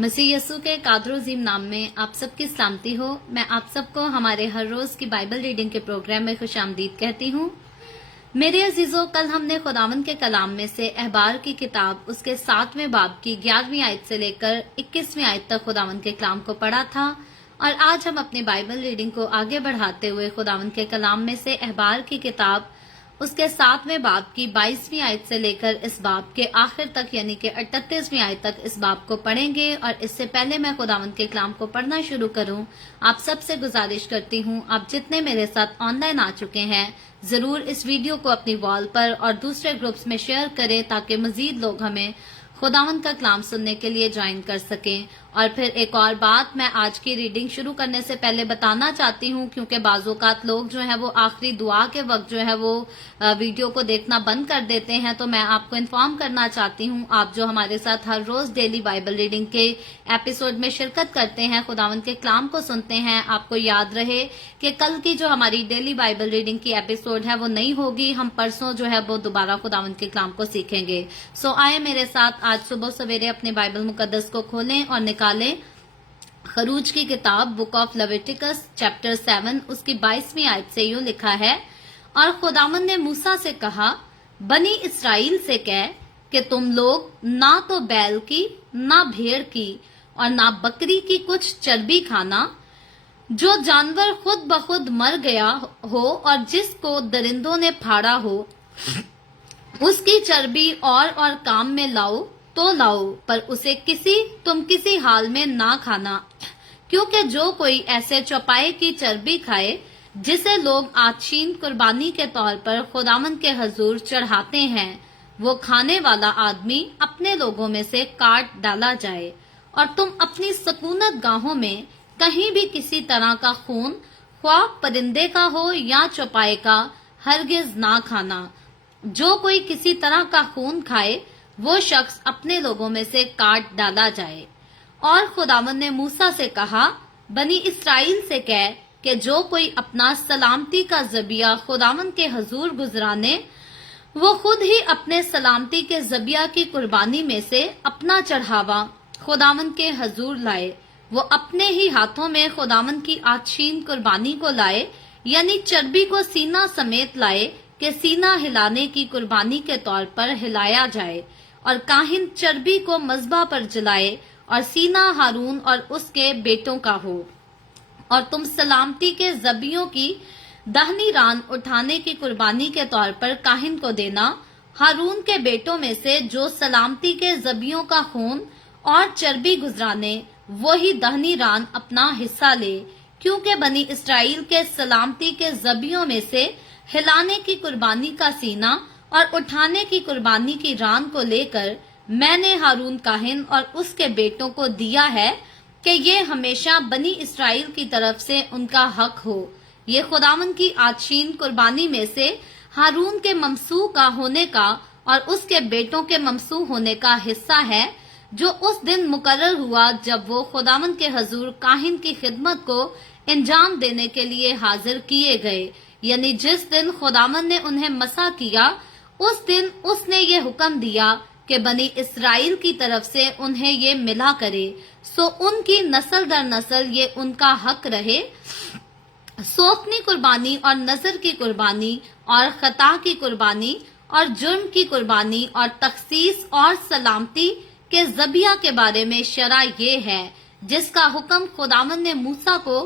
मसीह यसू के कादर अज़ीम नाम में आप सबकी सलामती हो। मैं आप सबको हमारे हर रोज की बाइबल रीडिंग के प्रोग्राम में खुशामदीद कहती हूँ। मेरे अजीजों, कल हमने खुदावंद के कलाम में से अहबार की किताब उसके 7वें बाब की 11वीं आयत से लेकर 21वीं आयत तक खुदावंद के कलाम को पढ़ा था और आज हम अपनी बाइबल रीडिंग को आगे बढ़ाते हुए खुदावंद के कलाम में से अहबार की किताब उसके 7वें बाब की 22वीं आयत से लेकर इस बाब के आखिर तक यानी कि 38वीं आयत तक इस बाब को पढ़ेंगे। और इससे पहले मैं खुदावंद के कलाम को पढ़ना शुरू करूं, आप सबसे गुजारिश करती हूं, आप जितने मेरे साथ ऑनलाइन आ चुके हैं जरूर इस वीडियो को अपनी वॉल पर और दूसरे ग्रुप्स में शेयर करें ताकि मजीद लोग हमें खुदावंद का कलाम सुनने के लिए ज्वाइन कर सकें। और फिर एक और बात मैं आज की रीडिंग शुरू करने से पहले बताना चाहती हूँ, क्योंकि बाज़ोकात लोग जो है वो आखिरी दुआ के वक्त जो है वो वीडियो को देखना बंद कर देते हैं, तो मैं आपको इन्फॉर्म करना चाहती हूँ, आप जो हमारे साथ हर रोज डेली बाइबल रीडिंग के एपिसोड में शिरकत करते हैं, खुदावंद के कलाम को सुनते हैं, आपको याद रहे कि कल की जो हमारी डेली बाइबल रीडिंग की एपिसोड है वो नहीं होगी। हम परसों जो है वो दोबारा खुदावंद के कलाम को सीखेंगे। सो आए मेरे साथ आज सुबह सवेरे अपने बाइबल मुकद्दस को खोलें और निकालें खरूज की किताब बुक ऑफ लेविटिकस चैप्टर 7 उसकी 22वीं आयत से यूं लिखा है, और खुदावंद ने मूसा से कहा, बनी इसराइल से कह कि तुम लोग ना तो बैल की ना भेड़ की और ना बकरी की कुछ चर्बी खाना, जो जानवर खुद ब खुद मर गया हो और जिसको दरिंदों ने फाड़ा हो उसकी चर्बी और काम में लाओ तो लाओ, पर उसे तुम किसी हाल में ना खाना, क्योंकि जो कोई ऐसे चौपाए की चर्बी खाए जिसे लोग आछीन कुर्बानी के तौर पर खुदावंद के हजूर चढ़ाते हैं, वो खाने वाला आदमी अपने लोगों में से काट डाला जाए। और तुम अपनी सकूनत गाहों में कहीं भी किसी तरह का खून, ख्वाह परिंदे का हो या चौपाए का, हरगिज ना खाना। जो कोई किसी तरह का खून खाए वो शख्स अपने लोगों में से काट डाला जाए। और खुदावंद ने मूसा से कहा, बनी इसराइल से कह कि जो कोई अपना सलामती का जबिया खुदावंद के हजूर गुजराने, वो खुद ही अपने सलामती के जबिया की कुर्बानी में से अपना चढ़ावा खुदावंद के हजूर लाए। वो अपने ही हाथों में खुदावंद की आछीन कुर्बानी को लाए, यानी चर्बी को सीना समेत लाए कि सीना हिलाने की कुर्बानी के तौर पर हिलाया जाए। और काहिन चर्बी को मज़बा पर जलाए और सीना हारून और उसके बेटों का हो। और तुम सलामती के जबियों की दहनी रान उठाने की कुर्बानी के तौर पर काहिन को देना। हारून के बेटों में से जो सलामती के जबियों का खून और चर्बी गुजराने, वही दहनी रान अपना हिस्सा ले, क्योंकि बनी इसराइल के सलामती के जबियों में से हिलाने की कुर्बानी का सीना और उठाने की कुर्बानी की रान को लेकर मैंने हारून काहिन और उसके बेटों को दिया है कि ये हमेशा बनी इसराइल की तरफ से उनका हक हो। ये खुदावंद की आछीन कुर्बानी में से हारून के ममसू का होने का और उसके बेटों के ममसू होने का हिस्सा है, जो उस दिन मुकर्रर हुआ जब वो खुदावंद के हजूर काहिन की खिदमत को अंजाम देने के लिए हाजिर किए गए। यानी जिस दिन खुदावंद ने उन्हें मसा किया, उस दिन उसने ये हुक्म दिया कि बनी इसराइल की तरफ से उन्हें ये मिला करे, सो उनकी नस्ल दर नस्ल ये उनका हक रहे। सौंपनी कुर्बानी और नजर की कुर्बानी और खता की कुर्बानी और जुर्म की कुर्बानी और तखसीस और सलामती के जबिया के बारे में शरा ये है, जिसका हुक्म खुदावंद ने मूसा को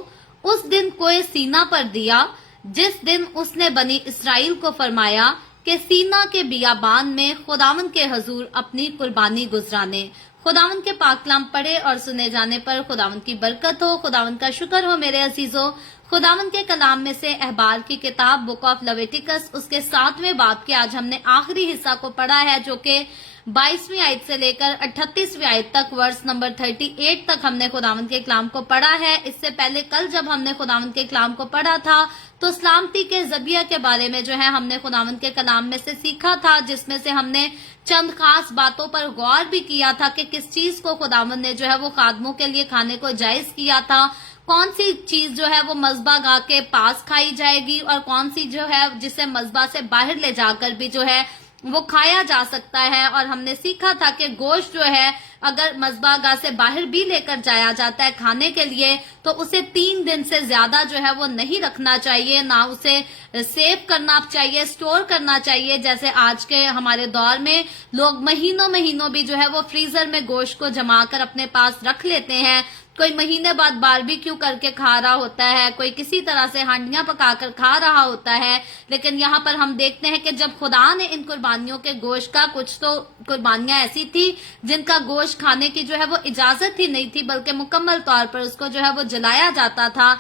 उस दिन कोए सीना पर दिया, जिस दिन उसने बनी इसराइल को फरमाया कि सीना के बियाबान में खुदावंद के हजूर अपनी कुर्बानी गुजराने। खुदावंद के पाक कलाम पढ़े और सुने जाने पर खुदावंद की बरकत हो। खुदावंद का शुक्र हो मेरे अजीजों। खुदावंद के कलाम में से अहबार की किताब बुक ऑफ लेविटिकस उसके 7वें बाब के आज हमने आखिरी हिस्सा को पढ़ा है, जो कि 22वीं आयत से लेकर 38वीं आयत तक वर्स नंबर 38 तक हमने खुदावंद के कलाम को पढ़ा है। इससे पहले कल जब हमने खुदावंद के कलाम को पढ़ा था तो सलामती के जबिया के बारे में जो है हमने खुदावंद के कलाम में से सीखा था, जिसमें से हमने चंद खास बातों पर गौर भी किया था कि किस चीज को खुदावंद ने जो है वो खादमों के लिए खाने को जायज किया था, कौन सी चीज जो है वो मज़बा गाह के पास खाई जाएगी और कौन सी जो है जिसे मज़बा से बाहर ले जाकर भी जो है वो खाया जा सकता है। और हमने सीखा था कि गोश्त जो है अगर मज़बागाह से बाहर भी लेकर जाया जाता है खाने के लिए तो उसे 3 दिन से ज्यादा जो है वो नहीं रखना चाहिए, ना उसे सेव करना चाहिए, स्टोर करना चाहिए। जैसे आज के हमारे दौर में लोग महीनों महीनों भी जो है वो फ्रीजर में गोश्त को जमा कर अपने पास रख लेते हैं। कोई महीने बाद बारबेक्यू करके खा रहा होता है, कोई किसी तरह से हांडियां पकाकर खा रहा होता है। लेकिन यहाँ पर हम देखते हैं कि जब खुदा ने इन कुर्बानियों के गोश्त का, कुछ तो कुर्बानियां ऐसी थी जिनका गोश्त खाने की जो है वो इजाजत ही नहीं थी, बल्कि मुकम्मल तौर पर उसको जो है वो जलाया जाता था।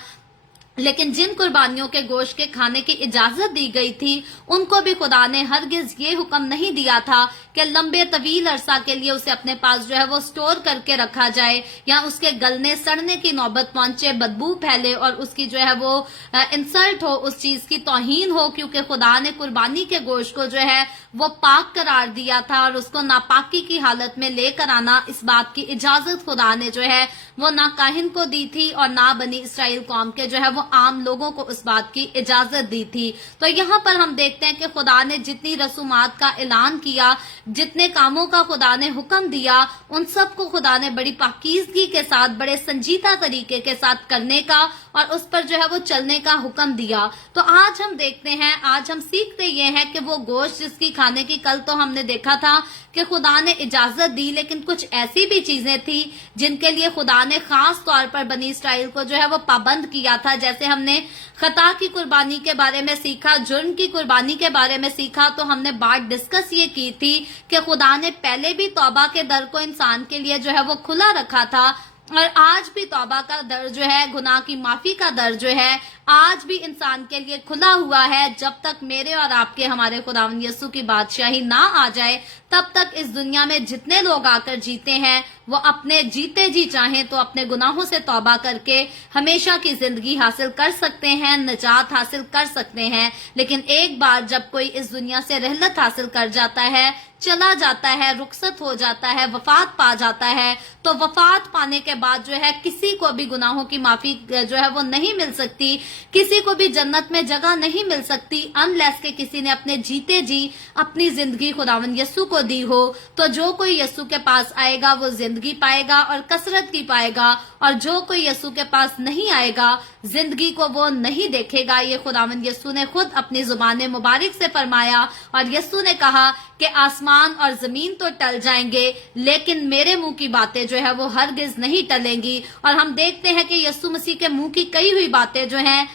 लेकिन जिन कुर्बानियों के गोश्त के खाने की इजाजत दी गई थी उनको भी खुदा ने हरगिज ये हुक्म नहीं दिया था कि लंबे तवील अरसा के लिए उसे अपने पास जो है वो स्टोर करके रखा जाए या उसके गलने सड़ने की नौबत पहुंचे, बदबू फैले और उसकी जो है वो इंसल्ट हो, उस चीज की तौहीन हो। क्योंकि खुदा ने कुर्बानी के गोश्त को जो है वो पाक करार दिया था और उसको नापाकी की हालत में लेकर आना, इस बात की इजाजत खुदा ने जो है वो ना काहिन को दी थी और ना बनी इसराइल कौम के जो है वो आम लोगों को उस बात की इजाजत दी थी। तो यहाँ पर हम देखते हैं कि खुदा ने जितनी रसूमात का ऐलान किया, जितने कामों का खुदा ने हुक्म दिया, उन सब को खुदा ने बड़ी पाकीज़गी के साथ, बड़े संजीदा तरीके के साथ करने का और उस पर जो है वो चलने का हुक्म दिया। तो आज हम देखते हैं, आज हम सीखते ये हैं कि वो गोश्त जिसकी खाने की कल तो हमने देखा था कि खुदा ने इजाजत दी, लेकिन कुछ ऐसी भी चीजें थी जिनके लिए खुदा ने खास तौर पर बनी इसराइल को जो है वो पाबंद किया था। जैसे हमने खता की कुर्बानी के बारे में सीखा, जुर्म की कुर्बानी के बारे में सीखा, तो हमने बात डिस्कस ये की थी कि खुदा ने पहले भी तौबा के दर को इंसान के लिए जो है वो खुला रखा था और आज भी तौबा का दर जो है, गुनाह की माफी का दर जो है, आज भी इंसान के लिए खुला हुआ है। जब तक मेरे और आपके, हमारे खुदावंद यीशु की बादशाही ना आ जाए, तब तक इस दुनिया में जितने लोग आकर जीते हैं वो अपने जीते जी चाहें तो अपने गुनाहों से तौबा करके हमेशा की जिंदगी हासिल कर सकते हैं, निजात हासिल कर सकते हैं। लेकिन एक बार जब कोई इस दुनिया से रहलत हासिल कर जाता है, चला जाता है, रुखसत हो जाता है, वफात पा जाता है, तो वफात पाने के बाद जो है किसी को भी गुनाहों की माफी जो है वो नहीं मिल सकती, किसी को भी जन्नत में जगह नहीं मिल सकती अनलेस के किसी ने अपने जीते जी अपनी जिंदगी खुदावंद यीशु को दी हो। तो जो कोई यीशु के पास आएगा वो जिंदगी पाएगा और कसरत की पाएगा, और जो कोई यीशु के पास नहीं आएगा जिंदगी को वो नहीं देखेगा। ये खुदावंद यीशु ने खुद अपनी जुबान मुबारक से फरमाया और यीशु ने कहा कि आसमान और जमीन तो टल जाएंगे लेकिन मेरे मुंह की बातें जो है वो हरगिज नहीं टलेंगी। और हम देखते हैं कि यीशु मसीह के मुंह की कई हुई बातें जो हैं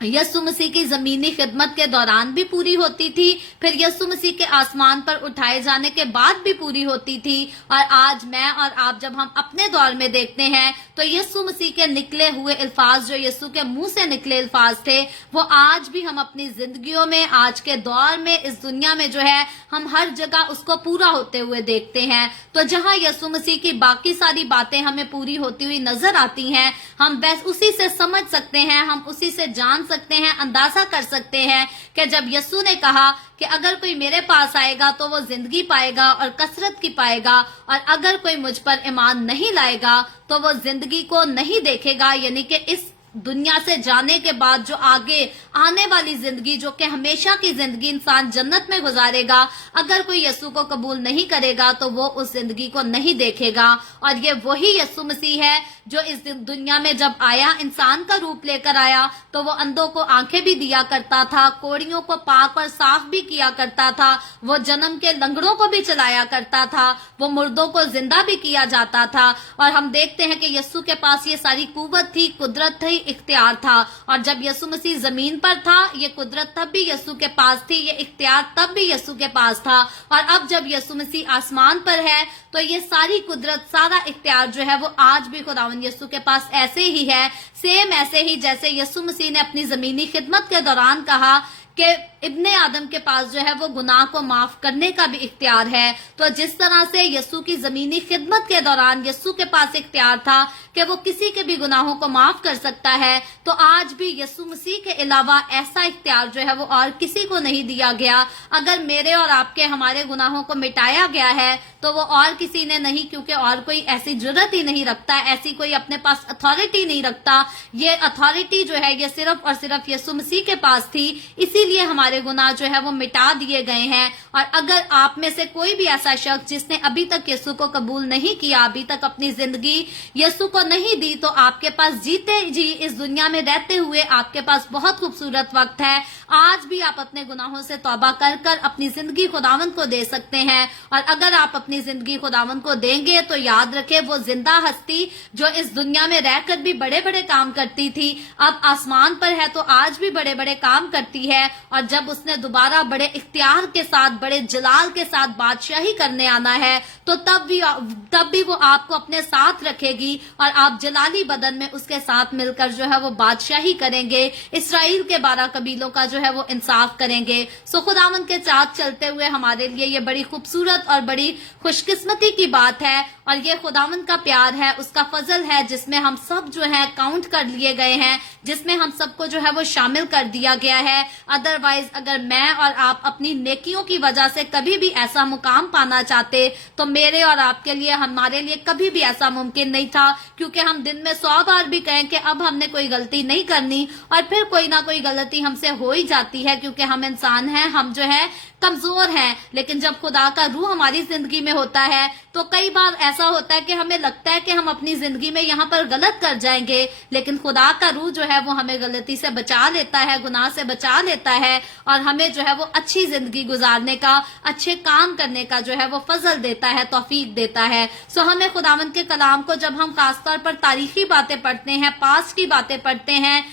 यीशु मसीह की जमीनी खिदमत के दौरान भी पूरी होती थी, फिर यीशु मसीह के आसमान पर उठाए जाने के बाद भी पूरी होती थी। और आज मैं और आप जब हम अपने दौर में देखते हैं तो यीशु मसीह के निकले हुए अल्फाज, जो यीशु के मुंह से निकले अल्फाज थे, वो आज भी हम अपनी जिंदगियों में, आज के दौर में, इस दुनिया में जो है हम हर जगह उसको पूरा होते हुए देखते हैं। तो जहां यीशु मसीह की बाकी सारी बातें हमें पूरी होती हुई नजर आती हैं, हम बस उसी से समझ सकते हैं, हम उसी से जान सकते हैं, अंदाजा कर सकते हैं कि जब यीशु ने कहा कि अगर कोई मेरे पास आएगा तो वो जिंदगी पाएगा और कसरत की पाएगा, और अगर कोई मुझ पर ईमान नहीं लाएगा तो वो जिंदगी को नहीं देखेगा, यानी कि इस दुनिया से जाने के बाद जो आगे आने वाली जिंदगी, जो कि हमेशा की जिंदगी इंसान जन्नत में गुजारेगा, अगर कोई यीशु को कबूल नहीं करेगा तो वो उस जिंदगी को नहीं देखेगा। और ये वही यीशु मसीह है जो इस दुनिया में जब आया, इंसान का रूप लेकर आया, तो वो अंधों को आंखें भी दिया करता था, कोड़ियों को पाक और साफ भी किया करता था, वो जन्म के लंगड़ों को भी चलाया करता था, वो मुर्दों को जिंदा भी किया जाता था। और हम देखते हैं कि यीशु के पास ये सारी कुव्वत थी, कुदरत थी, इख्तियार था। और जब यीशु मसीह जमीन पर था, ये कुदरत तब भी यीशु के पास थी, ये इख्तियार तब भी यीशु के पास था। और अब जब यीशु मसीह आसमान पर है तो ये सारी कुदरत, सारा इख्तियार जो है वो आज भी खुदावंद यीशु के पास ऐसे ही है, सेम ऐसे ही जैसे यीशु मसीह ने अपनी जमीनी खिदमत के दौरान कहा कि इब्ने आदम के पास जो है वो गुनाह को माफ करने का भी इख्तियार है। तो जिस तरह से यीशु की जमीनी खिदमत के दौरान यीशु के पास इख्तियार था कि वो किसी के भी गुनाहों को माफ कर सकता है, तो आज भी यीशु मसीह के अलावा ऐसा इख्तियार जो है वो और किसी को नहीं दिया गया। अगर मेरे और आपके, हमारे गुनाहों को मिटाया गया है तो वो और किसी ने नहीं, क्योंकि और कोई ऐसी जरूरत ही नहीं रखता, ऐसी कोई अपने पास अथॉरिटी नहीं रखता। ये अथॉरिटी जो है ये सिर्फ और सिर्फ यीशु मसीह के पास थी, इसीलिए हमारे हमारे गुनाह जो है वो मिटा दिए गए हैं। और अगर आप में से कोई भी ऐसा शख्स जिसने अभी तक यीशु को कबूल नहीं किया, अभी तक अपनी जिंदगी यीशु को नहीं दी, तो आपके पास जीते जी इस दुनिया में रहते हुए आपके पास बहुत खूबसूरत वक्त है। आज भी आप अपने गुनाहों से तौबा कर कर अपनी जिंदगी खुदावंद को दे सकते हैं। और अगर आप अपनी जिंदगी खुदावंद को देंगे तो याद रखें, वो जिंदा हस्ती जो इस दुनिया में रहकर भी बड़े बड़े काम करती थी, अब आसमान पर है तो आज भी बड़े बड़े काम करती है। और जब उसने दोबारा बड़े इख्तियार के साथ, बड़े जलाल के साथ बादशाही करने आना है, तो तब भी वो आपको अपने साथ रखेगी और आप जलाली बदन में उसके साथ मिलकर जो है वो बादशाही करेंगे। इस्राएल के 12 कबीलों का जो है वो इंसाफ करेंगे। सो खुदावंद के साथ चलते हुए हमारे लिए ये बड़ी खूबसूरत और बड़ी खुशकिस्मती की बात है। और ये खुदावंद का प्यार है, उसका फजल है, जिसमें हम सब जो है काउंट कर लिए गए हैं, जिसमें हम सबको जो है वो शामिल कर दिया गया है। अदरवाइज अगर मैं और आप अपनी नेकियों की वजह से कभी भी ऐसा मुकाम पाना चाहते, तो मेरे और आपके लिए, हमारे लिए कभी भी ऐसा मुमकिन नहीं था, क्योंकि हम दिन में 100 बार भी कहें कि अब हमने कोई गलती नहीं करनी, और फिर कोई ना कोई गलती हमसे हो ही जाती है, क्योंकि हम इंसान हैं, हम जो है कमजोर हैं। लेकिन जब खुदा का रूह हमारी जिंदगी में होता है तो कई बार ऐसा होता है कि हमें लगता है कि हम अपनी जिंदगी में यहाँ पर गलत कर जाएंगे, लेकिन खुदा का रूह जो है वो हमें गलती से बचा लेता है, गुनाह से बचा लेता है, और हमें जो है वो अच्छी जिंदगी गुजारने का, अच्छे काम करने का जो है वो फजल देता है, तौफीक देता है। सो हमें खुदावंद के कलाम को जब हम खासतौर पर तारीखी बातें पढ़ते हैं, पास्ट की बातें पढ़ते हैं,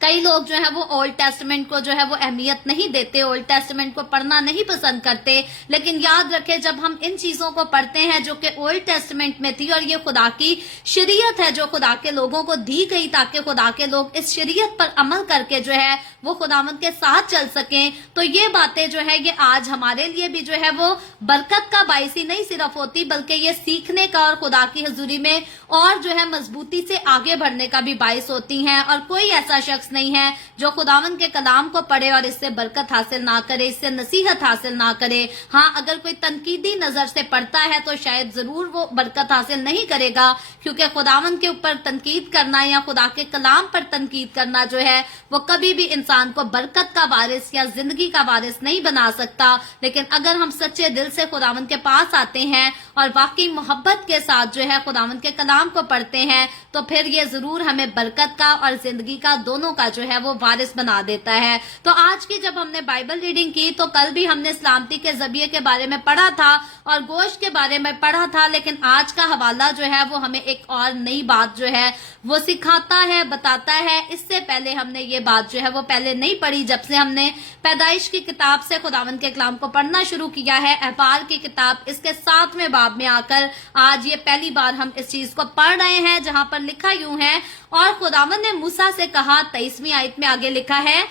कई लोग जो है वो ओल्ड टेस्टामेंट को जो है वो अहमियत नहीं देते, ओल्ड टेस्टामेंट को पढ़ना नहीं पसंद करते। लेकिन याद रखें, जब हम इन चीजों को पढ़ते हैं जो कि ओल्ड टेस्टामेंट में थी, और ये खुदा की शरीयत है जो खुदा के लोगों को दी गई, ताकि खुदा के लोग इस शरीयत पर अमल करके जो है वो खुदावंद के साथ चल सकें, तो ये बातें जो है ये आज हमारे लिए भी जो है वो बरकत का बाइस ही नहीं सिर्फ होती, बल्कि ये सीखने का और खुदा की हजूरी में और जो है मजबूती से आगे बढ़ने का भी बाइस होती हैं। और कोई ऐसा शख्स नहीं है जो खुदावंद के कलाम को पढ़े और इससे बरकत हासिल ना करे, इससे नसीहत हासिल ना करे। हाँ, अगर कोई तनकीदी नजर से पढ़ता है तो शायद जरूर वो बरकत हासिल नहीं करेगा, क्योंकि खुदावंद के ऊपर तनकीद करना या खुदा के कलाम पर तनकीद करना जो है वो कभी भी इंसान को बरकत का वारिस या जिंदगी का वारिस नहीं बना सकता। लेकिन अगर हम सच्चे दिल से खुदावंद के पास आते हैं और वाकई मोहब्बत के साथ जो है खुदावंद के कलाम को पढ़ते हैं, तो फिर ये जरूर हमें बरकत का और जिंदगी का, दोनों का जो है वो वारिस बना देता है। तो आज की जब हमने बाइबल रीडिंग की, तो कल भी हमने सलामती के जरिए के बारे में पढ़ा था और गोश्त के बारे में पढ़ा था, लेकिन आज का हवाला जो है वो हमें एक और नई बात जो है वो सिखाता है, बताता है। इससे पहले हमने ये बात जो है वो पहले नहीं पढ़ी, जब से हमने पैदाइश की किताब से खुदावंद के कलाम को पढ़ना शुरू किया है, अहबार की किताब इसके 7वें बाब में आकर आज ये पहली बार हम इस चीज को पढ़ रहे हैं, जहां पर लिखा यूं है, और खुदावंद ने मूसा से कहा, 23वीं आयत में आगे लिखा है,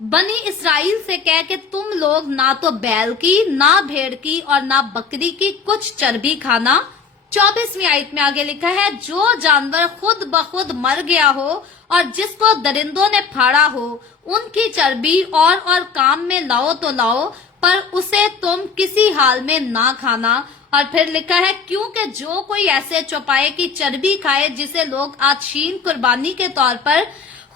बनी इस्राएल से कह के तुम लोग ना तो बैल की, ना भेड़ की और ना बकरी की कुछ चर्बी खाना। 24वीं आयत में आगे लिखा है, जो जानवर खुद ब खुद मर गया हो और जिसको दरिंदों ने फाड़ा हो, उनकी चर्बी और काम में लाओ तो लाओ, पर उसे तुम किसी हाल में ना खाना। और फिर लिखा है, क्योंकि जो कोई ऐसे चौपाए की चर्बी खाए जिसे लोग आशीन कुर्बानी के तौर पर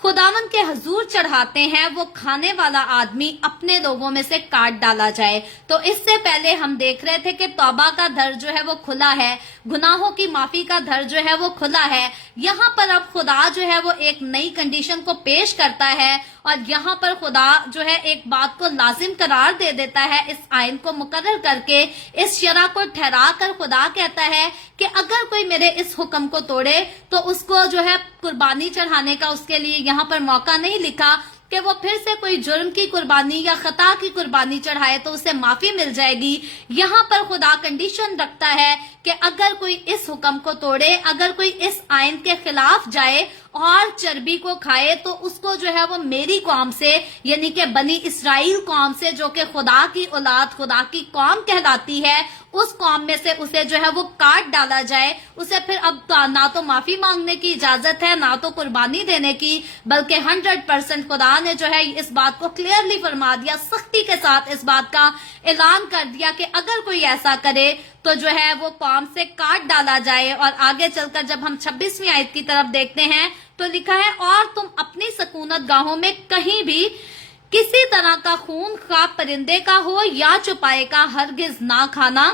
खुदावंद के हजूर चढ़ाते हैं, वो खाने वाला आदमी अपने लोगों में से काट डाला जाए। तो इससे पहले हम देख रहे थे कि तौबा का दर जो है वो खुला है, गुनाहों की माफी का दर जो है वो खुला है। यहाँ पर अब खुदा जो है वो एक नई कंडीशन को पेश करता है, और यहाँ पर खुदा जो है एक बात को लाजिम करार दे देता है, इस आयन को मुकर्रर करके, इस शरा को ठहरा कर खुदा कहता है कि अगर कोई मेरे इस हुक्म को तोड़े तो उसको जो है कुर्बानी चढ़ाने का उसके लिए यहाँ पर मौका नहीं लिखा कि वो फिर से कोई जुर्म की कुर्बानी या खता की कुर्बानी चढ़ाए तो उसे माफी मिल जाएगी। यहाँ पर खुदा कंडीशन रखता है कि अगर कोई इस हुक्म को तोड़े, अगर कोई इस आयन के खिलाफ जाए और चर्बी को खाए, तो उसको जो है वो मेरी कौम से, यानी कि बनी इस्राएल कौम से, जो कि खुदा की औलाद, खुदा की कौम कहलाती है, उस कौम में से उसे जो है वो काट डाला जाए। उसे फिर अब ना तो माफी मांगने की इजाजत है, ना तो कुर्बानी देने की, बल्कि 100% खुदा ने जो है इस बात को क्लियरली फरमा दिया, सख्ती के साथ इस बात का ऐलान कर दिया कि अगर कोई ऐसा करे तो जो है वो कौम से काट डाला जाए। और आगे चलकर जब हम 26वीं आयत की तरफ देखते हैं तो लिखा है, और तुम अपनी सकूनत गाहों में कहीं भी किसी तरह का खून खा परिंदे का हो या चौपाए का हरगिज ना खाना।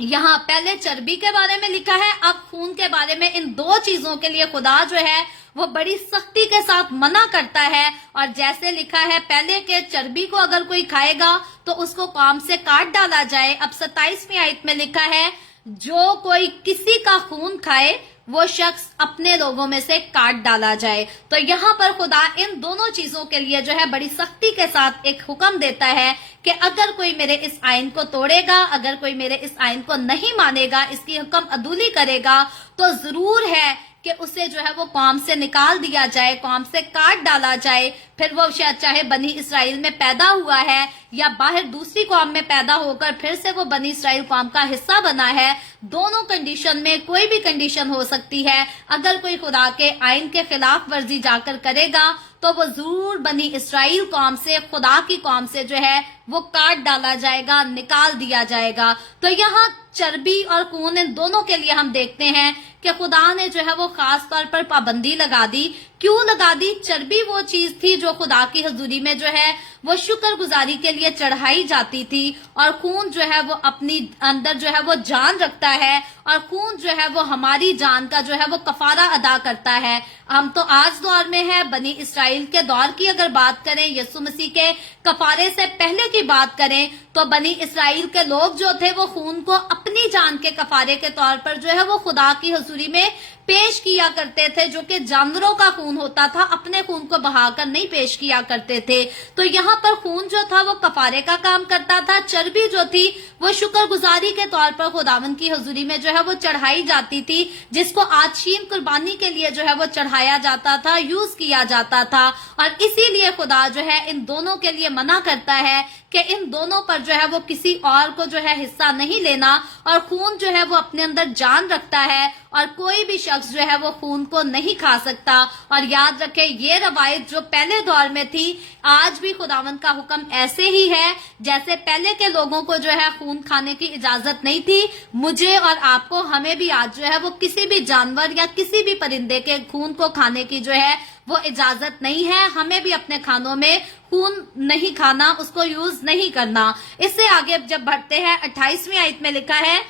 यहाँ पहले चर्बी के बारे में लिखा है, अब खून के बारे में। इन दो चीजों के लिए खुदा जो है वो बड़ी सख्ती के साथ मना करता है। और जैसे लिखा है पहले के चर्बी को अगर कोई खाएगा तो उसको काम से काट डाला जाए। अब 27वीं आयत में लिखा है जो कोई किसी का खून खाए वो शख्स अपने लोगों में से काट डाला जाए। तो यहाँ पर खुदा इन दोनों चीजों के लिए जो है बड़ी सख्ती के साथ एक हुक्म देता है कि अगर कोई मेरे इस आइन को तोड़ेगा, अगर कोई मेरे इस आइन को नहीं मानेगा, इसकी हुक्म अदूली करेगा, तो जरूर है कि उसे जो है वो कौम से निकाल दिया जाए, कौम से काट डाला जाए। फिर वो शायद चाहे बनी इसराइल में पैदा हुआ है या बाहर दूसरी कौम में पैदा होकर फिर से वो बनी इसराइल कौम का हिस्सा बना है, दोनों कंडीशन में कोई भी कंडीशन हो सकती है। अगर कोई खुदा के आइन के खिलाफ वर्जी जाकर करेगा तो वो जरूर बनी इसराइल कौम से, खुदा की कौम से जो है वो काट डाला जाएगा, निकाल दिया जाएगा। तो यहाँ चर्बी और खून इन दोनों के लिए हम देखते हैं कि खुदा ने जो है वो खास तौर पर पाबंदी लगा दी। क्यों लगा दी? चर्बी वो चीज थी जो खुदा की हजूरी में जो है वो शुक्रगुजारी के लिए चढ़ाई जाती थी, और खून जो है वो अपनी अंदर जो है वो जान रखता है, और खून जो है वो हमारी जान का जो है वो कफारा अदा करता है। हम तो आज दौर में है, बनी इसराइल के दौर की अगर बात करें, यीशु मसीह के कफारे से पहले की बात करें, तो बनी इसराइल के लोग जो थे वो खून को अपनी जान के कफारे के तौर पर जो है वो खुदा की हजूरी में पेश किया करते थे, जो कि जानवरों का खून होता था, अपने खून को बहाकर नहीं पेश किया करते थे। तो यहाँ पर खून जो था वो कफारे का काम करता था, चर्बी जो थी वो शुक्रगुजारी के तौर पर खुदावन की हजूरी में जो है वो चढ़ाई जाती थी, जिसको आशीन कुर्बानी के लिए जो है वो चढ़ाया जाता था, यूज किया जाता था। और इसीलिए खुदा जो है इन दोनों के लिए मना करता है कि इन दोनों पर जो है वो किसी और को जो है हिस्सा नहीं लेना। और खून जो है वो अपने अंदर जान रखता है, और कोई भी शख्स जो है वो खून को नहीं खा सकता। और याद रखें ये रवायत जो पहले दौर में थी, आज भी खुदावंद का हुक्म ऐसे ही है। जैसे पहले के लोगों को जो है खून खाने की इजाजत नहीं थी, मुझे और आपको, हमें भी आज जो है वो किसी भी जानवर या किसी भी परिंदे के खून को खाने की जो है वो इजाजत नहीं है। हमें भी अपने खानों में खून नहीं खाना, उसको यूज नहीं करना। इससे आगे जब बढ़ते हैं 28वीं आयत में लिखा है,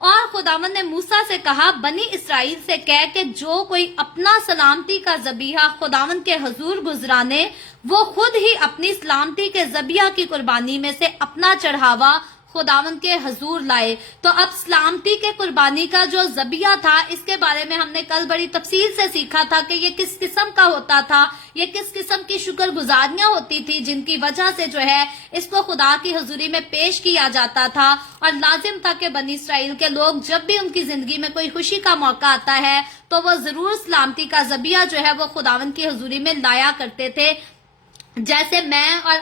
और खुदावंद ने मूसा से कहा, बनी इसराइल से कह के जो कोई अपना सलामती का जबीहा खुदावंद के हजूर गुजराने, वो खुद ही अपनी सलामती के जबिया की कुर्बानी में से अपना चढ़ावा खुदावंद के हजूर लाए। तो अब सलामती के कुर्बानी का जो जबिया था, इसके बारे में हमने कल बड़ी तफसील से सीखा था कि ये किस किस्म का होता था, ये किस किस्म की शुक्रगुजारियां होती थी जिनकी वजह से जो है इसको खुदा की हजूरी में पेश किया जाता था। और लाजिम था कि बनी इसराइल के लोग जब भी उनकी जिंदगी में कोई खुशी का मौका आता है तो वो जरूर सलामती का जबिया जो है वो खुदावंद की हजूरी में लाया करते थे। जैसे मैं और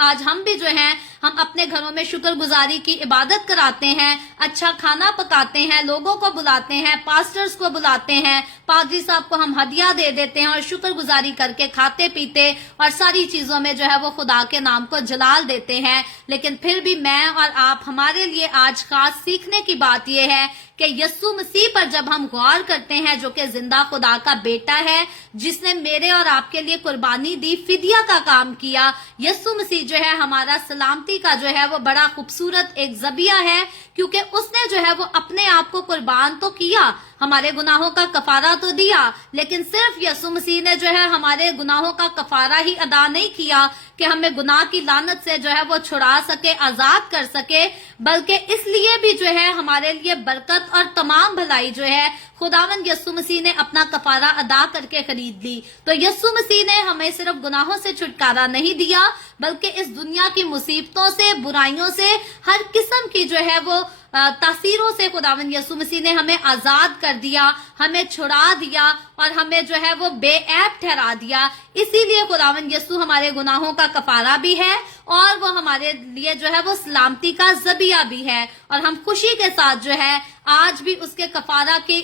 आज हम भी जो हैं, हम अपने घरों में शुक्रगुजारी की इबादत कराते हैं, अच्छा खाना पकाते हैं, लोगों को बुलाते हैं, पास्टर्स को बुलाते हैं, पादरी साहब को हम हदिया दे देते हैं और शुक्रगुजारी करके खाते पीते और सारी चीजों में जो है वो खुदा के नाम को जलाल देते हैं। लेकिन फिर भी मैं और आप, हमारे लिए आज खास सीखने की बात यह है कि यीशु मसीह पर जब हम गौर करते हैं, जो कि जिंदा खुदा का बेटा है, जिसने मेरे और आपके लिए कुर्बानी दी, फिदिया का काम किया, यीशु मसीह जो है हमारा सलामती का जो है वो बड़ा खूबसूरत एक जबिया है, क्योंकि उसने जो है वो अपने आप को कुर्बान तो किया, हमारे गुनाहों का कफारा तो दिया, लेकिन सिर्फ यीशु मसीह ने जो है हमारे गुनाहों का कफारा ही अदा नहीं किया कि हमें गुनाह की लानत से जो है वो छुड़ा सके, आजाद कर सके, बल्कि इसलिए भी जो है हमारे लिए बरकत और तमाम भलाई जो है खुदावंद यीशु मसीह ने अपना कफारा अदा करके खरीद ली। तो यीशु मसीह ने हमें सिर्फ गुनाहों से छुटकारा नहीं दिया, बल्कि इस दुनिया की मुसीबतों से, बुराइयों से, हर किस्म की जो है वो तासीरों से खुदावंद यीशु मसीह ने हमें आजाद कर दिया, हमें छुड़ा दिया और हमें जो है वो बेऐब ठहरा दिया। इसीलिए खुदावंद यीशु हमारे गुनाहों का कफारा भी है और वो हमारे लिए जो है वो सलामती का जबिया भी है। और हम खुशी के साथ जो है आज भी उसके कफारा के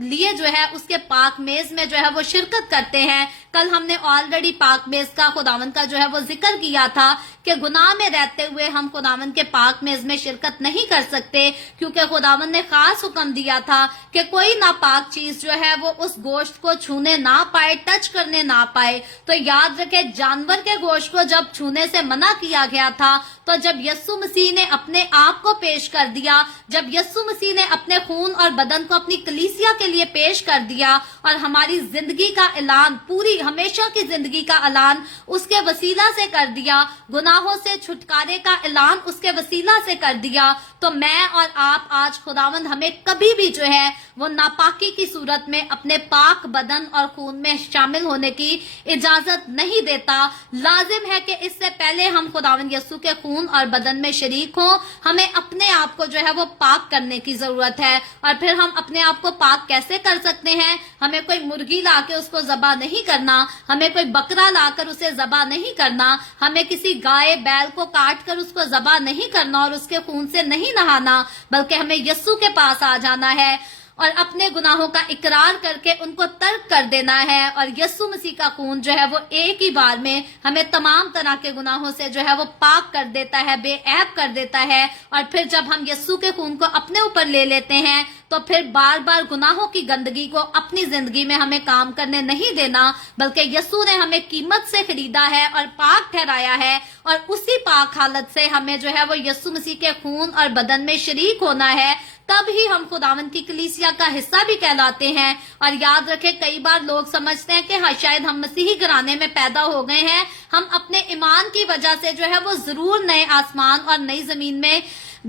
लिए जो है उसके पाक मेज में जो है वो शिरकत करते हैं। कल हमने ऑलरेडी पाक मेज का खुदावंद का जो है वो जिक्र किया था کہ گناہ میں رہتے ہوئے ہم خداوند کے پاک میز میں شرکت نہیں کر سکتے، کیونکہ خداوند نے خاص حکم دیا تھا کہ کوئی ناپاک چیز جو ہے وہ اس گوشت کو چھونے نہ پائے، ٹچ کرنے نہ پائے۔ تو یاد رکھے جانور کے گوشت کو جب چھونے سے منع کیا گیا تھا، تو جب یسوع مسیح نے اپنے آپ کو پیش کر دیا، جب یسوع مسیح نے اپنے خون اور بدن کو اپنی کلیسیا کے لیے پیش کر دیا اور ہماری زندگی کا اعلان، پوری ہمیشہ کی زندگی کا اعلان اس کے وسیلہ سے کر دیا، گناہوں سے چھٹکارے کا اعلان اس کے وسیلہ سے کر دیا، تو میں اور آپ آج خداوند ہمیں کبھی بھی جو ہے وہ ناپاکی کی صورت میں اپنے پاک بدن اور خون میں شامل ہونے کی اجازت نہیں دیتا۔ لازم ہے کہ اس سے پہلے ہم خداوند یسوع کے خون اور بدن میں شریک ہوں، ہمیں اپنے آپ کو جو ہے وہ پاک کرنے کی ضرورت ہے۔ اور پھر ہم اپنے آپ کو پاک کیسے کر سکتے ہیں؟ ہمیں کوئی مرغی لا کے اس کو ذبح نہیں کرنا، ہمیں کوئی بکرا لا کر اسے ذبح نہیں کرنا، ہمیں کسی گائے بیل کو کاٹ کر اس کو ذبح نہیں کرنا اور اس کے خون سے نہیں نہانا، بلکہ ہمیں یسوع کے پاس آ جانا ہے اور اپنے گناہوں کا اقرار کر کے ان کو ترک کر دینا ہے، اور یسوع مسیح کا خون جو ہے وہ ایک ہی بار میں ہمیں تمام طرح کے گناہوں سے جو ہے وہ پاک کر دیتا ہے، بے عیب کر دیتا ہے۔ اور پھر جب ہم یسوع کے خون کو اپنے اوپر لے لیتے ہیں تو پھر بار بار گناہوں کی گندگی کو اپنی زندگی میں ہمیں کام کرنے نہیں دینا، بلکہ یسوع نے ہمیں قیمت سے خریدا ہے اور پاک ٹھہرایا ہے، اور اسی پاک حالت سے ہمیں جو ہے وہ یسوع مسیح کے خون اور بدن میں شریک ہونا ہے، تب ہی ہم خداوند کی کلیسیا کا حصہ بھی کہلاتے ہیں۔ اور یاد رکھیں کئی بار لوگ سمجھتے ہیں کہ شاید ہم مسیحی گھرانے میں پیدا ہو گئے ہیں، ہم اپنے ایمان کی وجہ سے جو ہے وہ ضرور نئے آسمان اور نئی زمین میں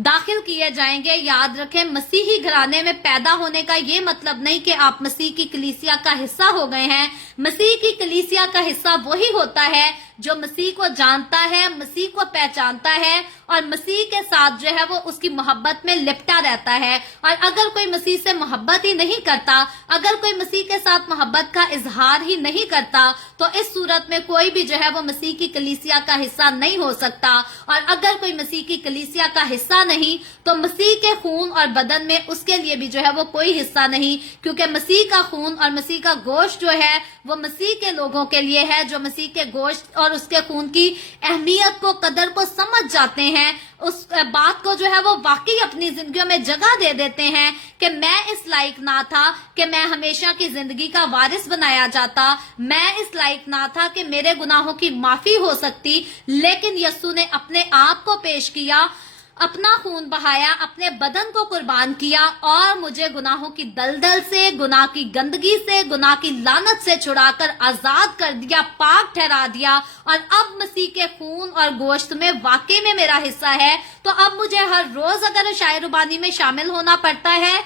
داخل کیے جائیں گے۔ یاد رکھیں مسیحی گھرانے میں پیدا ہونے کا یہ مطلب نہیں کہ آپ مسیح کی کلیسیا کا حصہ ہو گئے ہیں۔ مسیح کی کلیسیا کا حصہ وہی ہوتا ہے جو مسیح کو جانتا ہے، مسیح کو پہچانتا ہے اور مسیح کے ساتھ جو ہے وہ اس کی محبت میں لپٹا رہتا ہے۔ اور اگر کوئی مسیح سے محبت ہی نہیں کرتا، اگر کوئی مسیح کے ساتھ محبت کا اظہار ہی نہیں کرتا، تو اس صورت میں کوئی بھی جو ہے وہ مسیح کی کلیسیا کا حصہ نہیں ہو سکتا۔ اور اگر کوئی مسیح کی کلیسیا کا حصہ نہیں تو مسیح کے خون اور بدن میں اس کے لیے بھی جو ہے وہ کوئی حصہ نہیں، کیونکہ مسیح کا خون اور مسیح کا گوشت جو ہے وہ مسیح کے لوگوں کے لیے ہے جو مسیح کے گوشت اور اس کے خون کی اہمیت کو، قدر کو سمجھ جاتے ہیں، اس بات کو جو ہے وہ واقعی اپنی زندگیوں میں جگہ دے دیتے ہیں کہ میں اس لائق نہ تھا کہ میں ہمیشہ کی زندگی کا وارث بنایا جاتا، میں اس لائق نہ تھا کہ میرے گناہوں کی معافی ہو سکتی، لیکن یسوع نے اپنے آپ کو پیش کیا، اپنا خون بہایا، اپنے بدن کو قربان کیا اور مجھے گناہوں کی دلدل سے، گناہ کی گندگی سے، گناہ کی لعنت سے چھڑا کر آزاد کر دیا، پاک ٹھہرا دیا۔ اور اب مسیح کے خون اور گوشت میں واقعی میں میرا حصہ ہے، تو اب مجھے ہر روز اگر شاعر ربانی میں شامل ہونا پڑتا ہے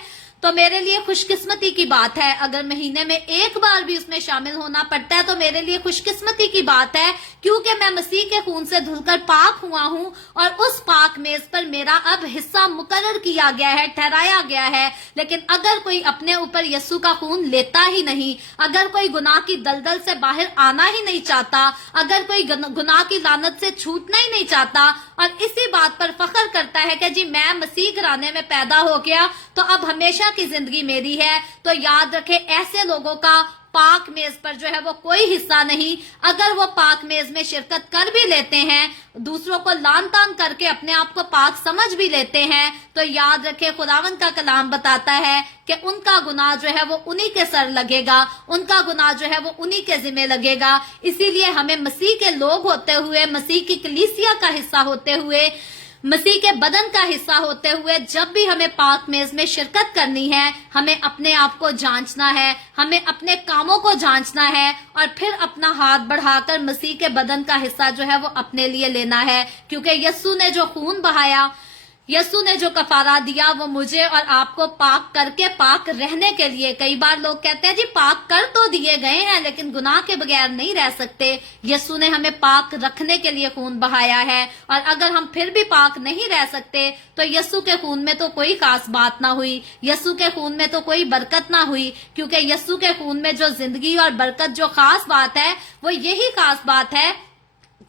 تو میرے لیے خوش قسمتی کی بات ہے، اگر مہینے میں ایک بار بھی اس میں شامل ہونا پڑتا ہے تو میرے لیے خوش قسمتی کی بات ہے، کیونکہ میں مسیح کے خون سے دھل کر پاک ہوا ہوں اور اس پاک میز پر میرا اب حصہ مقرر کیا گیا ہے، ٹھہرایا گیا ہے۔ لیکن اگر کوئی اپنے اوپر یسوع کا خون لیتا ہی نہیں، اگر کوئی گناہ کی دلدل سے باہر آنا ہی نہیں چاہتا، اگر کوئی گناہ کی لعنت سے چھوٹنا ہی نہیں چاہتا اور اسی بات پر فخر کرتا ہے کہ جی میں مسیح گھرانے میں پیدا ہو گیا تو اب ہمیشہ کی زندگی میری ہے، تو یاد رکھے ایسے لوگوں کا پاک میز پر جو ہے وہ کوئی حصہ نہیں۔ اگر وہ پاک میز میں شرکت کر بھی لیتے ہیں، دوسروں کو لان تان کر کے اپنے آپ کو پاک سمجھ بھی لیتے ہیں، تو یاد رکھے خداوند کا کلام بتاتا ہے کہ ان کا گناہ جو ہے وہ انہی کے سر لگے گا، ان کا گناہ جو ہے وہ انہی کے ذمہ لگے گا۔ اسی لیے ہمیں مسیح کے لوگ ہوتے ہوئے، مسیح کی کلیسیا کا حصہ ہوتے ہوئے، مسیح کے بدن کا حصہ ہوتے ہوئے جب بھی ہمیں پاک میز میں شرکت کرنی ہے، ہمیں اپنے آپ کو جانچنا ہے، ہمیں اپنے کاموں کو جانچنا ہے اور پھر اپنا ہاتھ بڑھا کر مسیح کے بدن کا حصہ جو ہے وہ اپنے لیے لینا ہے، کیونکہ یسوع نے جو خون بہایا، یسوع نے جو کفارہ دیا، وہ مجھے اور آپ کو پاک کر کے پاک رہنے کے لیے۔ کئی بار لوگ کہتے ہیں جی پاک کر تو دیے گئے ہیں لیکن گناہ کے بغیر نہیں رہ سکتے۔ یسوع نے ہمیں پاک رکھنے کے لیے خون بہایا ہے، اور اگر ہم پھر بھی پاک نہیں رہ سکتے تو یسوع کے خون میں تو کوئی خاص بات نہ ہوئی، یسوع کے خون میں تو کوئی برکت نہ ہوئی، کیونکہ یسوع کے خون میں جو زندگی اور برکت، جو خاص بات ہے وہ یہی خاص بات ہے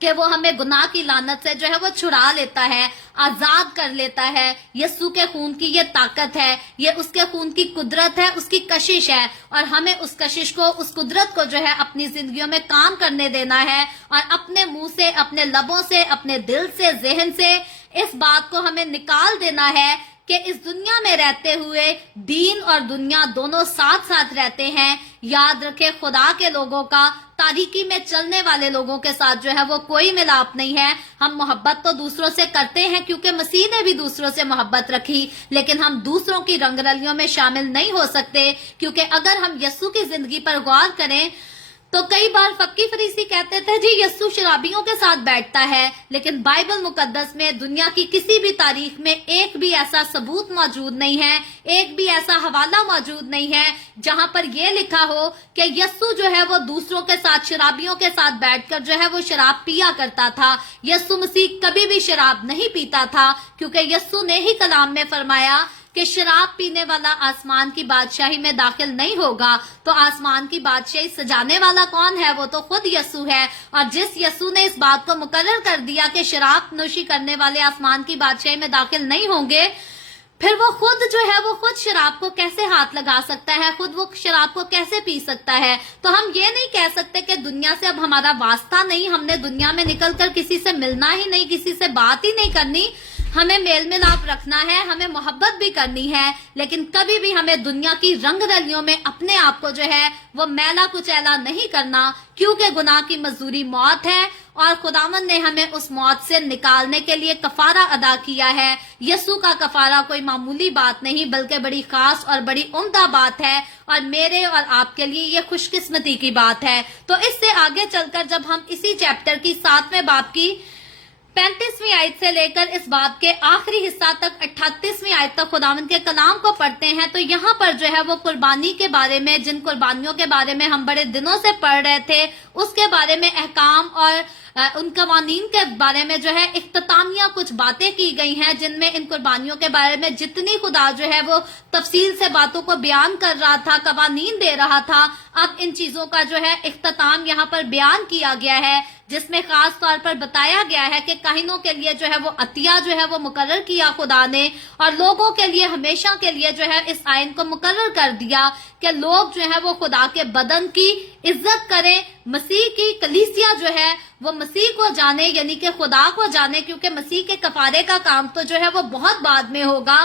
کہ وہ ہمیں گناہ کی لعنت سے جو ہے وہ چھڑا لیتا ہے، آزاد کر لیتا ہے۔ یسوع کے خون کی یہ طاقت ہے، یہ اس کے خون کی قدرت ہے، اس کی کشش ہے، اور ہمیں اس کشش کو، اس قدرت کو جو ہے اپنی زندگیوں میں کام کرنے دینا ہے، اور اپنے منہ سے، اپنے لبوں سے، اپنے دل سے، ذہن سے اس بات کو ہمیں نکال دینا ہے کہ اس دنیا میں رہتے ہوئے دین اور دنیا دونوں ساتھ ساتھ رہتے ہیں۔ یاد رکھے، خدا کے لوگوں کا تاریکی میں چلنے والے لوگوں کے ساتھ جو ہے وہ کوئی ملاپ نہیں ہے۔ ہم محبت تو دوسروں سے کرتے ہیں کیونکہ مسیح نے بھی دوسروں سے محبت رکھی، لیکن ہم دوسروں کی رنگ رلیوں میں شامل نہیں ہو سکتے، کیونکہ اگر ہم یسوع کی زندگی پر غور کریں تو کئی بار فقی فریسی کہتے تھے جی یسوع شرابیوں کے ساتھ بیٹھتا ہے، لیکن بائبل مقدس میں دنیا کی کسی بھی تاریخ میں ایک بھی ایسا ثبوت موجود نہیں ہے، ایک بھی ایسا حوالہ موجود نہیں ہے جہاں پر یہ لکھا ہو کہ یسوع جو ہے وہ دوسروں کے ساتھ، شرابیوں کے ساتھ بیٹھ کر جو ہے وہ شراب پیا کرتا تھا۔ یسوع مسیح کبھی بھی شراب نہیں پیتا تھا، کیونکہ یسوع نے ہی کلام میں فرمایا کہ شراب پینے والا آسمان کی بادشاہی میں داخل نہیں ہوگا۔ تو آسمان کی بادشاہی سجانے والا کون ہے؟ وہ تو خود یسوع ہے، اور جس یسوع نے اس بات کو مقرر کر دیا کہ شراب نوشی کرنے والے آسمان کی بادشاہی میں داخل نہیں ہوں گے، پھر وہ خود جو ہے وہ خود شراب کو کیسے ہاتھ لگا سکتا ہے؟ خود وہ شراب کو کیسے پی سکتا ہے؟ تو ہم یہ نہیں کہہ سکتے کہ دنیا سے اب ہمارا واسطہ نہیں، ہم نے دنیا میں نکل کر کسی سے ملنا ہی نہیں، کسی سے بات ہی نہیں کرنی۔ ہمیں میل ملاپ رکھنا ہے، ہمیں محبت بھی کرنی ہے، لیکن کبھی بھی ہمیں دنیا کی رنگ رلیوں میں اپنے آپ کو جو ہے وہ میلا کچیلا نہیں کرنا، کیونکہ گناہ کی مزدوری موت ہے، اور خداوند نے ہمیں اس موت سے نکالنے کے لیے کفارہ ادا کیا ہے۔ یسوع کا کفارہ کوئی معمولی بات نہیں بلکہ بڑی خاص اور بڑی عمدہ بات ہے، اور میرے اور آپ کے لیے یہ خوش قسمتی کی بات ہے۔ تو اس سے آگے چل کر جب ہم اسی چیپٹر کی 7ویں باب کی 35ویں آیت سے لے کر اس باب کے آخری حصہ تک 38ویں آیت تک خداوند کے کلام کو پڑھتے ہیں، تو یہاں پر جو ہے وہ قربانی کے بارے میں، جن قربانیوں کے بارے میں ہم بڑے دنوں سے پڑھ رہے تھے، اس کے بارے میں احکام اور ان قوانین کے بارے میں جو ہے اختتامیہ کچھ باتیں کی گئی ہیں، جن میں ان قربانیوں کے بارے میں جتنی خدا جو ہے وہ تفصیل سے باتوں کو بیان کر رہا تھا، قوانین دے رہا تھا، اب ان چیزوں کا جو ہے اختتام یہاں پر بیان کیا گیا ہے، جس میں خاص طور پر بتایا گیا ہے کہ کاہنوں کے لیے جو ہے وہ عطیہ جو ہے وہ مقرر کیا خدا نے، اور لوگوں کے لیے ہمیشہ کے لیے جو ہے اس آئین کو مقرر کر دیا کہ لوگ جو ہے وہ خدا کے بدن کی عزت کریں، مسیح کی کلیسیا جو ہے وہ مسیح کو جانے، یعنی کہ خدا کو جانے، کیونکہ مسیح کے کفارے کا کام تو جو ہے وہ بہت بعد میں ہوگا،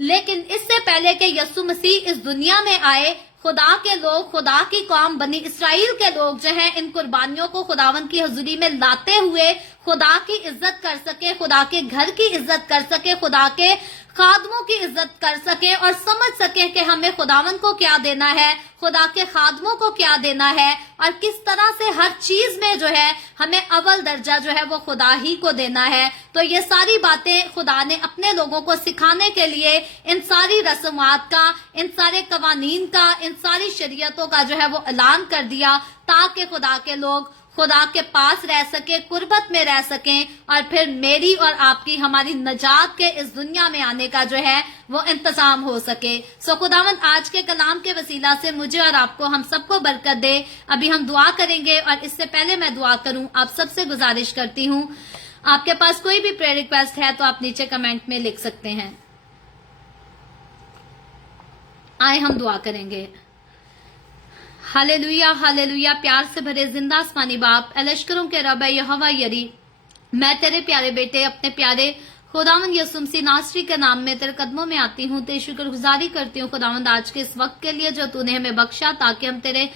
لیکن اس سے پہلے کہ یسوع مسیح اس دنیا میں آئے، خدا کے لوگ، خدا کی قوم بنی اسرائیل کے لوگ جو ہیں ان قربانیوں کو خداوند کی حضوری میں لاتے ہوئے خدا کی عزت کر سکے، خدا کے گھر کی عزت کر سکے، خدا کے خادموں کی عزت کر سکے، اور سمجھ سکے کہ ہمیں خداوند کو کیا دینا ہے، خدا کے خادموں کو کیا دینا ہے، اور کس طرح سے ہر چیز میں جو ہے ہمیں اول درجہ جو ہے وہ خدا ہی کو دینا ہے۔ تو یہ ساری باتیں خدا نے اپنے لوگوں کو سکھانے کے لیے ان ساری رسومات کا، ان سارے قوانین کا، ان ساری شریعتوں کا جو ہے وہ اعلان کر دیا، تاکہ خدا کے لوگ خدا کے پاس رہ سکے، قربت میں رہ سکیں، اور پھر میری اور آپ کی، ہماری نجات کے اس دنیا میں آنے کا جو ہے وہ انتظام ہو سکے۔ سو خداوند آج کے کلام کے وسیلہ سے مجھے اور آپ کو، ہم سب کو برکت دے۔ ابھی ہم دعا کریں گے، اور اس سے پہلے میں دعا کروں، آپ سب سے گزارش کرتی ہوں، آپ کے پاس کوئی بھی پریئر ریکویسٹ ہے تو آپ نیچے کمنٹ میں لکھ سکتے ہیں۔ آئے ہم دعا کریں گے۔ Hallelujah, hallelujah. پیار سے بھرے زندہ آسمانی باپ، لشکروں کے رب یہوہ یری، میں تیرے پیارے بیٹے، اپنے پیارے خداوند یسوع مسیح ناصری کے نام میں تیرے قدموں میں آتی ہوں، تیری شکر گزاری کرتی ہوں خداوند آج کے اس وقت کے لیے جو تو نے ہمیں بخشا، تاکہ ہم تیرے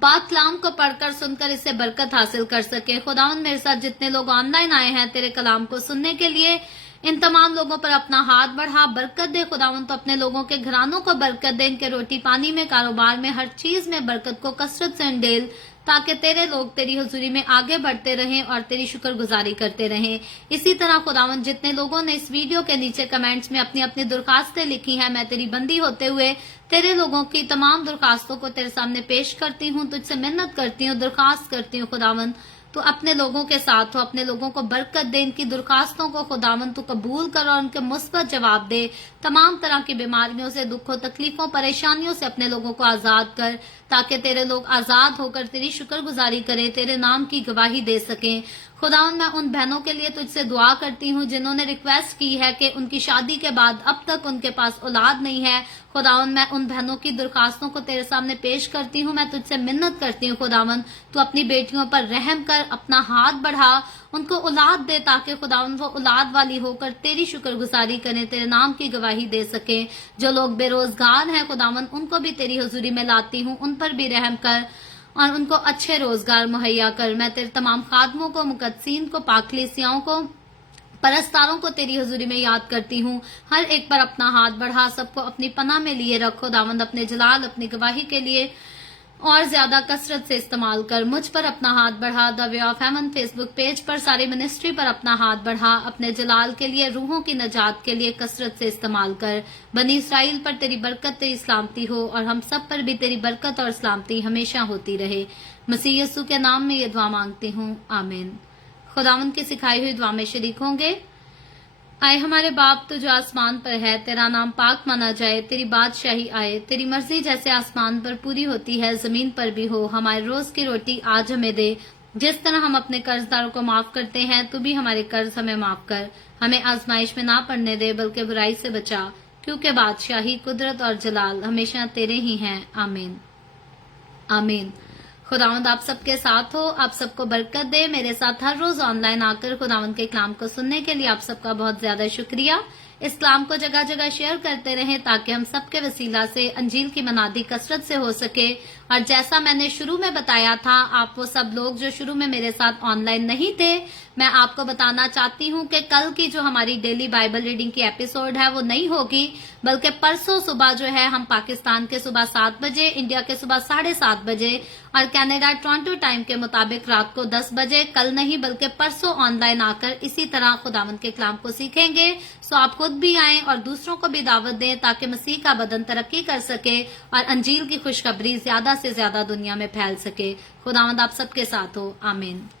پاک کلام کو پڑھ کر، سن کر اس سے برکت حاصل کر سکے۔ خداوند میرے ساتھ جتنے لوگ آن لائن آئے ہیں تیرے کلام کو سننے کے لیے، ان تمام لوگوں پر اپنا ہاتھ بڑھا، برکت دے خداوند، تو اپنے لوگوں کے گھرانوں کو برکت دے، ان کے روٹی پانی میں، کاروبار میں، ہر چیز میں برکت کو کثرت سے انڈیل، تاکہ تیرے لوگ تیری حضوری میں آگے بڑھتے رہیں اور تیری شکر گزاری کرتے رہیں۔ اسی طرح خداوند جتنے لوگوں نے اس ویڈیو کے نیچے کمنٹس میں اپنی اپنی درخواستیں لکھی ہیں، میں تیری بندی ہوتے ہوئے تیرے لوگوں کی تمام درخواستوں کو تیرے سامنے پیش کرتی ہوں، تجھ سے منت کرتی ہوں، درخواست کرتی ہوں خداوند، تو تو اپنے لوگوں کے ساتھ ہو، اپنے لوگوں کو برکت دے، ان کی درخواستوں کو خداوند تو قبول کر اور ان کے مثبت جواب دے، تمام طرح کی بیماریوں سے، دکھوں، تکلیفوں، پریشانیوں سے اپنے لوگوں کو آزاد کر، تاکہ تیرے لوگ آزاد ہو کر تیری شکر گزاری کریں، تیرے نام کی گواہی دے سکیں۔ خداوند میں ان بہنوں کے لیے تجھ سے دعا کرتی ہوں جنہوں نے ریکویسٹ کی ہے کہ ان کی شادی کے بعد اب تک ان کے پاس اولاد نہیں ہے۔ خداوند میں ان بہنوں کی درخواستوں کو تیرے سامنے پیش کرتی ہوں، میں تجھ سے منت کرتی ہوں خداوند تو اپنی بیٹیوں پر رحم کر، اپنا ہاتھ بڑھا، ان کو اولاد دے تاکہ خداوند وہ اولاد والی ہو کر تیری شکر گزاری کریں، تیرے نام کی گواہی دے سکیں۔ جو لوگ بے روزگار ہیں خداوند ان کو بھی تیری حضوری میں لاتی ہوں، ان پر بھی رحم کر اور ان کو اچھے روزگار مہیا کر۔ میں تیرے تمام خادموں کو، مقدسین کو، پاک کلیسیاؤں کو، پرستاروں کو تیری حضوری میں یاد کرتی ہوں، ہر ایک پر اپنا ہاتھ بڑھا، سب کو اپنی پناہ میں لیے رکھ خداوند، اپنے جلال، اپنی گواہی کے لیے اور زیادہ کثرت سے استعمال کر۔ مجھ پر اپنا ہاتھ بڑھا، the way of heaven Facebook page پر ساری منسٹری پر اپنا ہاتھ بڑھا، اپنے جلال کے لیے، روحوں کی نجات کے لیے کثرت سے استعمال کر۔ بنی اسرائیل پر تیری برکت، تیری سلامتی ہو اور ہم سب پر بھی تیری برکت اور سلامتی ہمیشہ ہوتی رہے۔ مسیح یسوع کے نام میں یہ دعا مانگتی ہوں، آمین۔ خداوند کی سکھائی ہوئی دعا میں شریک ہوں گے۔ آئے ہمارے باپ تو جو آسمان پر ہے، تیرا نام پاک مانا جائے، تیری بادشاہی آئے، تیری مرضی جیسے آسمان پر پوری ہوتی ہے زمین پر بھی ہو۔ ہمارے روز کی روٹی آج ہمیں دے، جس طرح ہم اپنے قرض داروں کو معاف کرتے ہیں تو بھی ہمارے قرض ہمیں معاف کر، ہمیں آزمائش میں نہ پڑنے دے بلکہ برائی سے بچا، کیونکہ بادشاہی، قدرت اور جلال ہمیشہ تیرے ہی ہیں، آمین آمین۔ خداوند آپ سب کے ساتھ ہو، آپ سب کو برکت دے۔ میرے ساتھ ہر روز آن لائن آ کر خداوند کے کلام کو سننے کے لیے آپ سب کا بہت زیادہ شکریہ۔ اس کلام کو جگہ جگہ شیئر کرتے رہیں تاکہ ہم سب کے وسیلہ سے انجیل کی منادی کثرت سے ہو سکے۔ اور جیسا میں نے شروع میں بتایا تھا، آپ وہ سب لوگ جو شروع میں میرے ساتھ آن لائن نہیں تھے، میں آپ کو بتانا چاہتی ہوں کہ کل کی جو ہماری ڈیلی بائبل ریڈنگ کی ایپیسوڈ ہے وہ نہیں ہوگی، بلکہ پرسوں صبح جو ہے ہم پاکستان کے صبح 7 بجے، انڈیا کے صبح 7:30 بجے اور کینیڈا ٹورانٹو ٹائم کے مطابق رات کو 10 بجے، کل نہیں بلکہ پرسوں آن لائن آ کر اسی طرح خداوند کے کلام کو سیکھیں گے۔ سو آپ خود بھی آئیں اور دوسروں کو بھی دعوت دیں تاکہ مسیح کا بدن ترقی کر سکے اور انجیل کی خوشخبری زیادہ سے زیادہ دنیا میں پھیل سکے۔ خداوند آپ سب کے ساتھ ہو، آمین۔